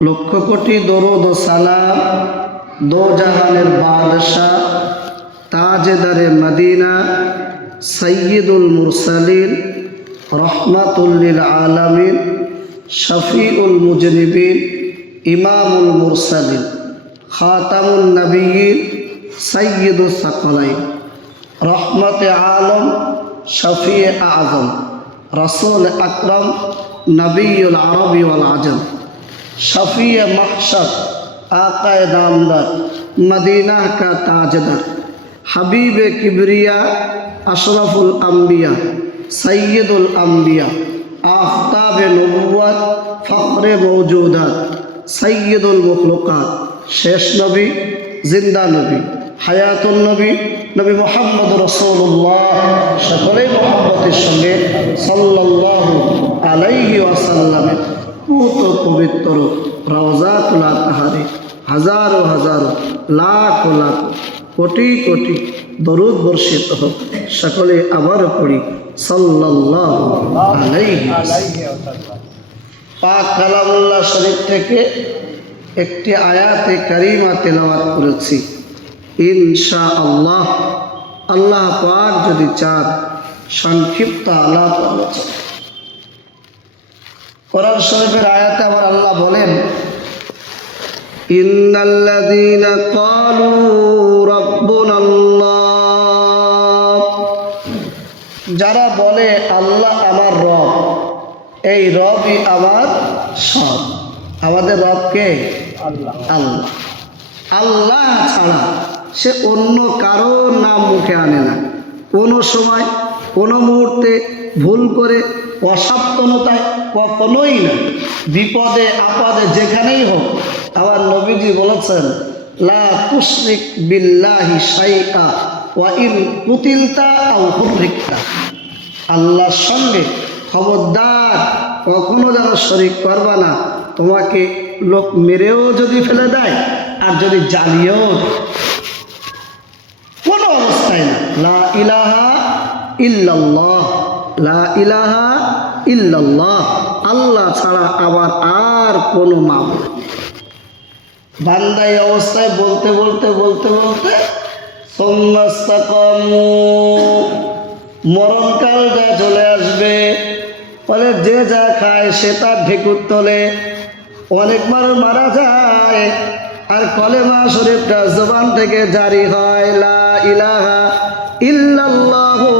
লক্ষ কোটি দরুদ ও সালাম দো জাহানের বাদশাহ তাজদারে মদিনা সৈয়দুল মুরসালিন রহমাতুল লিল আলামিন শফিউল মুজনিবিন ইমামুল মুরসালিন খাতামুন নবিয়্যিন সৈয়দুস সাকলাইন রহমতে আলম শফিয়ে আজম রসুল আকরম নবিয়ুল আরবি ওয়াল আজম शफ़ी महशर आक़ाए नामदार मदीना का ताजदार हबीब किबरिया अशरफुल अम्बिया सैयदुल अम्बिया आफ्ताब नबुव्वत फ़ख्र मौजूदात सैयदुल मखलूक़ात शेष नबी जिंदा नबी हयातुन नबी नबी मुहम्मद रसूलुल्लाह सकले मोहब्बतेर संगे सल्लल्लाहु अलैहि वसल्लम पूत पवित्र रौज़ातुल अतहारे हजारों हजारों लाख लाख कोटि कोटि दरूद बर्षित हो सकले आबार पढ़ी सल्लल्लाहु अलैहि वसल्लम। पाक कलामुल्लाह शरीफ थेके एकटी आयाते करीमा तिलावत करेছি इंशाअल्लाह। अल्लाह पाक यदि चाন संक्षिप्त आलाप आलोचना कुरान शरीफের আয়াতে আবার আল্লাহ বলেন ইন্নাল্লাযীনা ক্বালু রাব্বুনাল্লাহ, যারা বলে আল্লাহ আমার রব, এই রবই আমার সব। আমাদের রব কে? আল্লাহ। আল্লাহ আল্লাহ ছাড়া সে অন্য কারোর নাম মুখে আনে না। কোনো সময় কোনো মুহূর্তে ভুল করে অসাবধানতায় কখনোই না, বিপদে আপদে যেখানেই হোক। আবার নবীজি বলেছেন লা তুশরিক বিল্লাহি শাইআ ওয়া ইন কুতিলতা আও হুররিকতা, আল্লাহর সঙ্গে খবরদার কখনো যেন শরীক করবা না। তোমাকে লোক মেরেও যদি ফেলে দেয় আর যদি জ্বালিয়েও কোনো অবস্থায় না। লা ইলাহা ইল্লাল্লাহ, লা ইলাহা ইল্লাল্লাহ, আল্লাহ ছাড়া আবার আর কোনো মাবুদ নেই। বান্দা এই অবস্থায় বলতে বলতে বলতে বলতে সুম্মাস্তাকামু, মরণকালটা চলে আসবে। বলে যে যা খায় সে তার ঢেকুর তোলে। অনেক মানুষ মারা যায় আর কলেমা শরীফটা জবান থেকে জারি হয় লা ইলাহা ইল্লাল্লাহু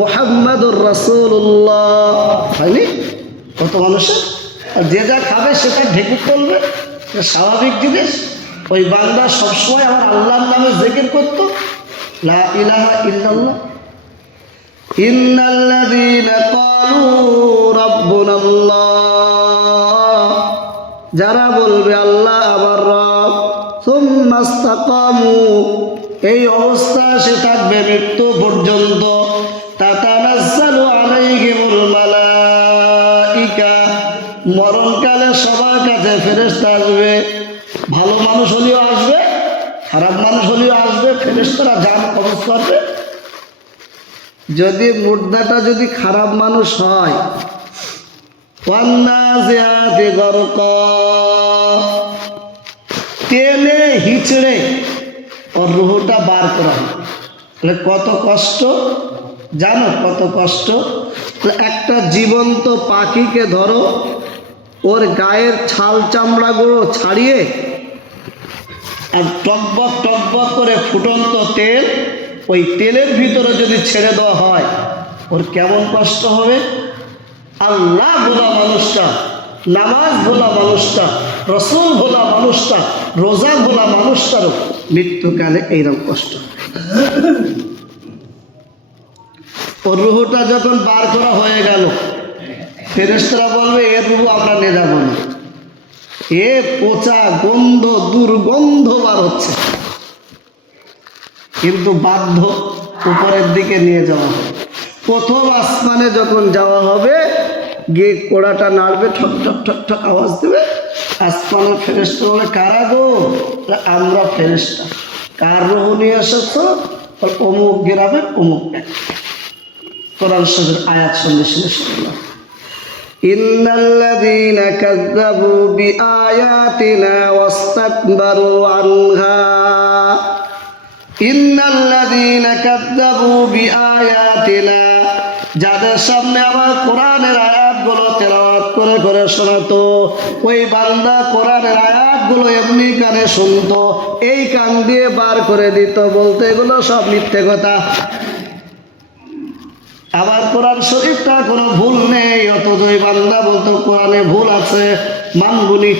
মুহাম্মাদুর রাসূলুল্লাহ। হয়নি? কত মানুষের আর যে যা খাবে সে তার ঢেকুর তুলবে, স্বাভাবিক জিনিস। ওই বান্দা সবসময় আমার আল্লাহর নামে জিকির করতো লা ইলাহা ইল্লাল্লাহ। ইন্নাল্লাযীনা ক্বালু রাব্বুনাল্লাহ, যারা বলবে আল্লাহ আমার রব, সুম্মাস্তাকামু, এই অবস্থা সে থাকবে মৃত্যু পর্যন্ত। তাতানাজ্জালু আলাইহিমুল মালাইকা, মরণকালে সবার কাছে ফেরেশতা আসবে। ভালো মানুষ হলেও আসবে, খারাপ মানুষ হলেও আসবে, ফেরেশতারা জান কবজ করবে। যদি মুর্দাটা যদি খারাপ মানুষ হয়, ওয়ান্নাজিআতি গরকা, টেনে হিচড়ে ওর রুহটা বার করা হয়। তাহলে কত কষ্ট জানো? কত কষ্ট। একটা জীবন্ত পাখিকে ধরো, ওর গায়ের ছাল চামড়াগুলো ছাড়িয়ে আর টকবক টকবক করে ফুটন্ত তেল, ওই তেলের ভিতরে যদি ছেড়ে দেওয়া হয় ওর কেমন কষ্ট হবে। আল্লাহ ভোলা মানুষটা, নামাজ ভোলা মানুষটা, রসুল ভোলা মানুষটা, রোজা ভোলা মানুষটারও মৃত্যুকালে এইরকম কষ্ট। ওর রুহটা যখন বার করা হয়ে গেল, ফেরেশতারা বলবে এর রুহ আমরা নিয়ে যাব না, এ পচা গন্ধ দুর্গন্ধ বার হচ্ছে। কিন্তু বাধ্য উপরের দিকে নিয়ে যাওয়া হবে। প্রথম আসমানে যখন যাওয়া হবে, গিয়ে কোড়াটা নাড়বে, ঠক ঠক ঠক ঠক আওয়াজ দেবে। আসমানের ফেরেশতা বলে কারা গো? আমরা ফেরেশতা। কার রুহ নিয়ে এসেছো? অমুক গ্রামের অমুক এক। কোরআন শরীফের আয়াত শুনে শুনে শুনলাম। ইন্নাল্লাযীনা কাযযাবু বিআয়াতিনা ওয়াস্তাকবারু আনহা ইন্নাল্লাযীনা কাযযাবু বিআয়াতিনা, যাদের সামনে আমার কোরআনের আয়াতগুলো তেলাওয়াত করে করে শোনাতো, ওই বান্দা কোরআনের আয়াতগুলো এমনি কানে শুনতো, এই কান দিয়ে বার করে দিত, বলতে এগুলো সব মিথ্যে কথা। আবার কোরআন শরীফটা কোনো ভুল নেই, অথচ ওই বান্দা বলতো কোরআনে ভুল আছে, মানবুনি।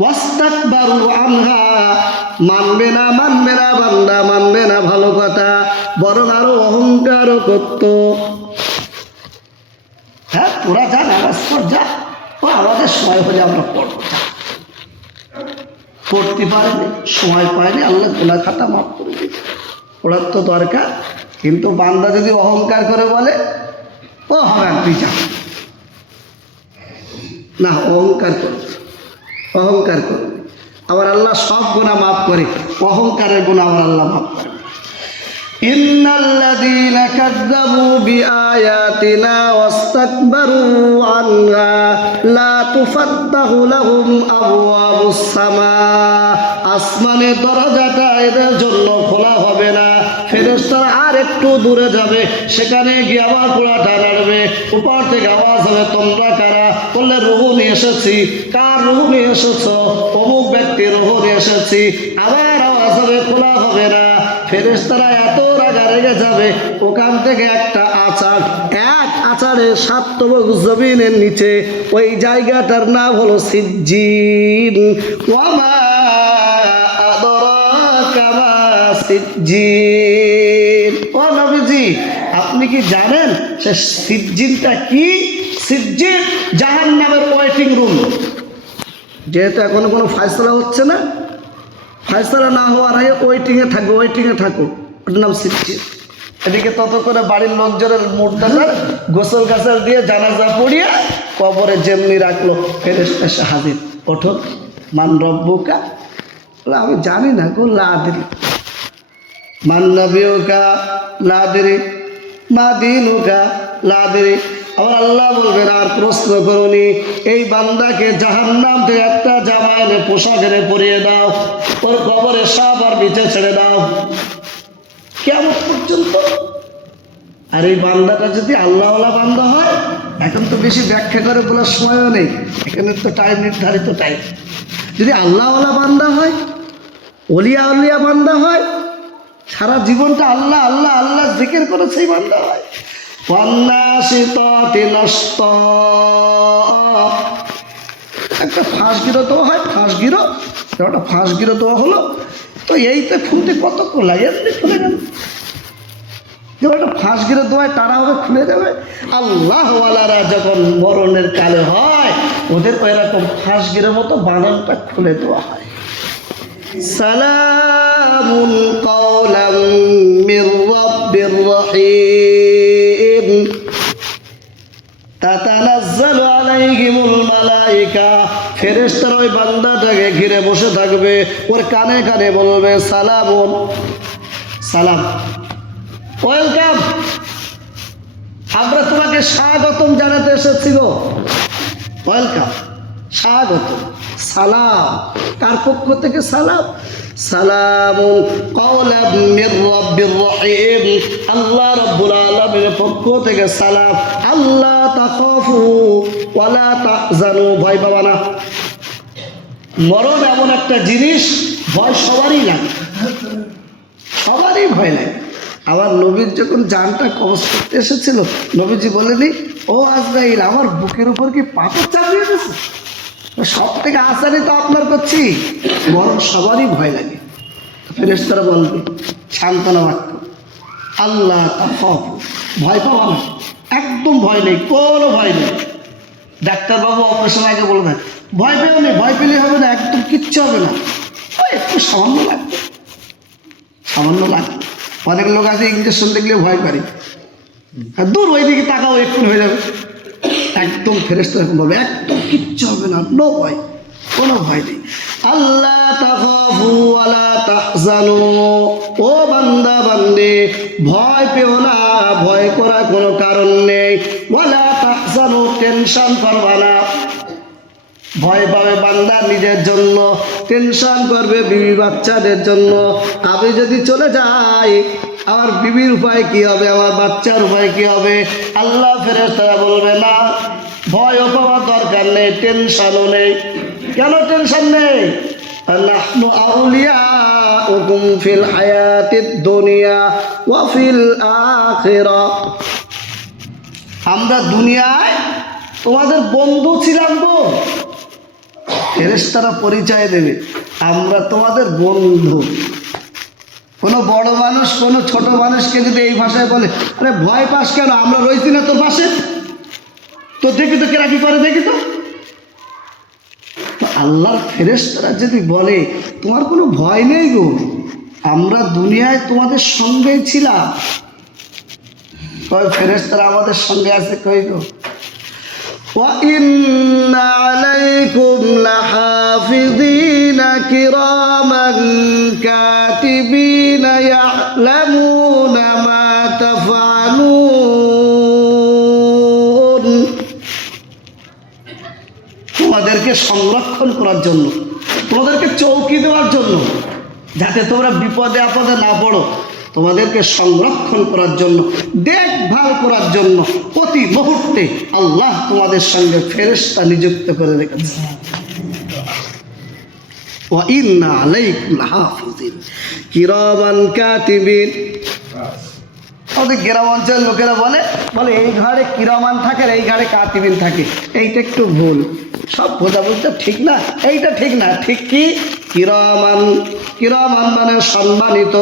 ওয়াস্তাকবারু আনহা, মানবে না বান্দা, মানবে না ভালো কথা, বরং আরো অহংকারও করত। হ্যাঁ, তোরা যা নামাজ পড়, যা, ও আমাদের সময় হলে আমরা পড়বো, পড়তে পারেনি, সময় পায়নি, আল্লাহ গোনা খাতা মাফ করে দিয়েছে, পড়ার তো দরকার। কিন্তু বান্দা যদি অহংকার করে বলে ও হ্যাঁ তুই যা, না, অহংকার করবে, আবার আল্লাহ সব গুনাহ মাফ করে, অহংকারের গুনাহ আবার আল্লাহ মাফ করে। ইন্নাল্লাযীনা কাযযাবু বিআয়াতিনা ওয়াস্তাকবারু আনহা লা তুফাত্তাহু লাহুম আবওয়াবুস সামা, আসমানের দরজাটা এদের জন্য খোলা হবে না, ফেরেশতারা আর একটু দূরে যাবে, সেখানে গিয়ে আবার পোড়াটা নাড়বে, উপর থেকে আওয়াজ হবে তোমরা কারা? বললে রূহ নিয়ে এসেছি। কার রূহ নিয়ে এসেছ? অমুক ব্যক্তির রূহ নিয়ে এসেছি। আবার আওয়াজ হবে, খোলা হবে না। ফেরেশতারা এত রাগা রেগে যাবে, ওখান থেকে একটা আচার, এক আচারে 7 তবক জমিনের নিচে, ওই জায়গাটার নাম হলো সিজ্জিন। ওয়ামা আদরাকা মা সিজ্জিন। ও নবীজি, আপনি কি জানেন সে সিজ্জিনটা কি? সিজ্জিন জাহান্নামের ওয়েটিং রুম। যেহেতু এখনো কোনো ফয়সালা হচ্ছে না, ফয়সালা না হওয়ার আগে ওয়েটিংয়ে থাকো, ওটার নাম সিজ্জিন। এদিকে তত করে বাড়ির লোকজনের মুর্দাটা গোসল গাছাল দিয়ে জানাজা পড়িয়ে কবরে যেমনি রাখলো, ফেরেশতা এসে হাজির, ওঠো, মান রব্বুকা? আমি জানি না গো, লা আদরি। মান নবিয়ুকা? লা আদরি। মা দীনুকা? লা আদরি। আবার আল্লাহ বলবেন, আর প্রশ্ন করুনি, এই বান্দাকে জাহান্নাম থেকে একটা জামা এনে পোশাক এনে পরিয়ে দাও, ওর কবরে সাপ আর বিছে ছেড়ে দাও, কেমন পর্যন্ত। আর এই বান্দাটা যদি আল্লাহওয়ালা বান্দা হয়, এখন তো বেশি ব্যাখ্যা করে বলার সময়ও নেই, এখানে তো টাইম, নির্ধারিত টাইম। যদি আল্লাহওয়ালা বান্দা হয়, অলিয়া বান্দা হয়, সারা জীবনটা আল্লাহ আল্লাহ আল্লাহ জিকির করে সেই বান্দা হয়। একটা ফাঁস গিরো হয়, একটা ফাঁস গিরো দেওয়া হলো, তো এইতে খুলতে কতক্ষণ লাগে, এমনি খুলে গেল। একটা ফাঁস গিরো দেওয়ায় তারা হবে, খুলে যাবে। আল্লাহওয়ালারা যখন মরণের কালে হয়, ওদের এরকম ফাঁস গিরের মতো বানানটা খুলে দেওয়া হয়। সালামুন কাওলাম মির রাব্বির রহিম তাতানাজ্জালু আলাইহিমুল মালায়েকা। ফেরেশতারা ওই বান্দাটাকে ঘিরে বসে থাকবে, ওর কানে কানে বলবে সালামুন, সালাম, ওয়েলকাম, আমরা তোমাকে স্বাগতম জানাতে এসেছি গো, ওয়েলকাম, স্বাগত, সালাম। কার পক্ষ থেকে সালাম? সালামুন কাওলাম মির রাব্বির রহিম, আল্লাহ রাব্বুল আলামিনের পক্ষ থেকে সালাম। আল্লাহ তাখাফু ওয়ালা তাহজানু, ভয় পাবা না। মরণ এমন একটা জিনিস, ভয় সবারই লাগে, সবারই ভয় লাগে। আবার নবীর যখন জানটা কবজ করতে এসেছিল, নবীজি বলেনি, ও আজরাইল, আমার বুকের উপর কি পাথর চাপিয়ে দিয়েছে? সব থেকে আসানি তো আপনার করছি, বরং সবারই ভয় লাগে। ফেরেশতারা বলবে সান্ত্বনা বাক্য, আল্লাহ তাখাফু, ভয় পাওয়া না, একদম ভয় নেই, কোনো ভয় নেই। ডাক্তারবাবু অপারেশন আগে বলে দেয়, ভয় পেও নেই, ভয় পেলে হবে না, একদম কিচ্ছু হবে না, একটু সামান্য লাগবে। অনেক লোক আছে ইঞ্জেকশন দেখলে ভয় করে, দূর ওই দিকে তাকাও, একটু হয়ে যাবে। একদম ফেরেশতা এরকম বলবে, একদম কিচ্ছু হবে না, নো ভয়, কোনো ভয় নেই। আল্লাহ তাখাফু ওয়ালা তাহজানু, ও বান্দা বান্দি ভয় পেও না, ভয় করার কোনো কারণ নেই। ওয়ালা তাহজানু, টেনশন করবা না। ভয় পাবে বান্দা নিজের জন্য, টেনশন করবে বিবি বাচ্চাদের জন্য। আমি যদি চলে যাই আমার বিবির উপায় কি হবে, আমার বাচ্চার উপায় কি হবে? আল্লাহ ফেরেশতারা বলবে না, ভয়ও পাওয়ার দরকার নেই, টেনশনও নেই। কেন টেনশন নেই? নাহনু আউলিয়াউকুম ফিল হায়াতিদ দুনিয়া ওয়া ফিল আখিরাহ, আমরা দুনিয়ায় তোমাদের বন্ধু ছিলাম গো। ফেরেশতারা পরিচয় দেবে, আমরা তোমাদের বন্ধু। কোনো বড় মানুষ কোনো ছোট মানুষকে যদি এই ভাষায় বলে, আরে ভয় পাস কেন, আমরা রয়েছি না তোর পাশে, তো দেখি তো কেরা কি করে, দেখি তো। আল্লাহর ফেরেশতারা যদি বলে তোমার কোনো ভয় নেই গো, আমরা দুনিয়ায় তোমাদের সঙ্গেই ছিলাম। কয় ফেরেশতারা আমাদের সঙ্গে আছে, কই গো? وَإِنَّ عَلَيْكُمْ لَحَافِظِينَ كِرَامًا كَاتِبِينَ يَعْلَمُونَ مَا تَفْعَلُونَ, তোমাদেরকে সংরক্ষণ করার জন্য, তোমাদেরকে চৌকি দেওয়ার জন্য, যাতে তোমরা বিপদে আপদে না পড়ো, তোমাদেরকে সংরক্ষণ করার জন্য, দেখভাল করার জন্য প্রতি মুহূর্তে আল্লাহ তোমাদের সঙ্গে ফেরেশতা নিযুক্ত করে রেখেছে। ওয়া ইন্না আলাইকুম লাহাফিজিন কিরামান কাতিবিন। আমাদের গ্রাম অঞ্চলের লোকেরা বলে এই ঘরে কিরামান থাকে আর এই ঘরে কাতিবিন থাকে। এইটা একটু ভুল, সব বোঝাবুঝিটা ঠিক না, এইটা ঠিক না। ঠিক কি? কিরামান, কিরামান মানে সম্মানিত,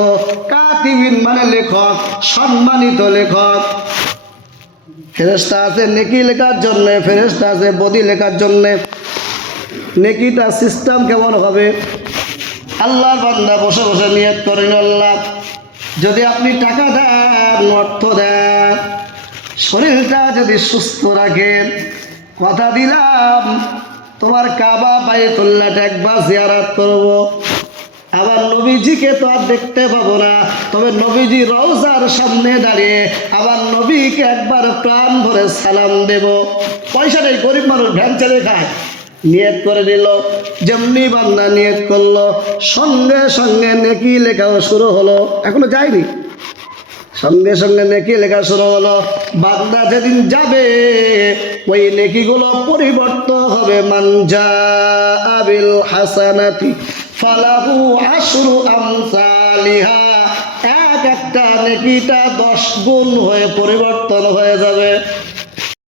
কাতিবিন মানে লেখক, সম্মানিত লেখক। ফেরেশতা আছে নেকি লেখার জন্যে, ফেরেশতা আছে বদি লেখার জন্যে। নেকিটা সিস্টেম কেমন হবে? আল্লাহর বান্দা বসে বসে নিয়ত করেন, আল্লাহ যদি আপনি টাকা দেন, অর্থ দেন, শরীরটা যদি সুস্থ রাখেন, কথা দিলাম তোমার কাবা বাইতুল্লাহটা একবার জিয়ারত করব। আবার নবীজিকে তো আর দেখতে পাবো না, তবে নবীজি রওজার সামনে দাঁড়িয়ে আবার নবীকে একবার প্রাণ ভরে সালাম দেব। পয়সা নেই, গরিব মানুষ, ভ্যান চালিয়ে খায়। নিয়ত করে নিল, যেমনি বান্দা নিয়ত করলো সঙ্গে সঙ্গে নেকি লেখাও শুরু হলো। এখনো যায়নি, সঙ্গে সঙ্গে নেকি লেখা শুরু হলো। বান্দা যেদিন যাবে ওই নেকিগুলো পরিবর্তন হবে। মান জাআ বিল হাসানাতি ফালাহু আশরু আমসালিহা, এক একটা নেকিটা 10 গুণ হয়ে পরিবর্তন হয়ে যাবে।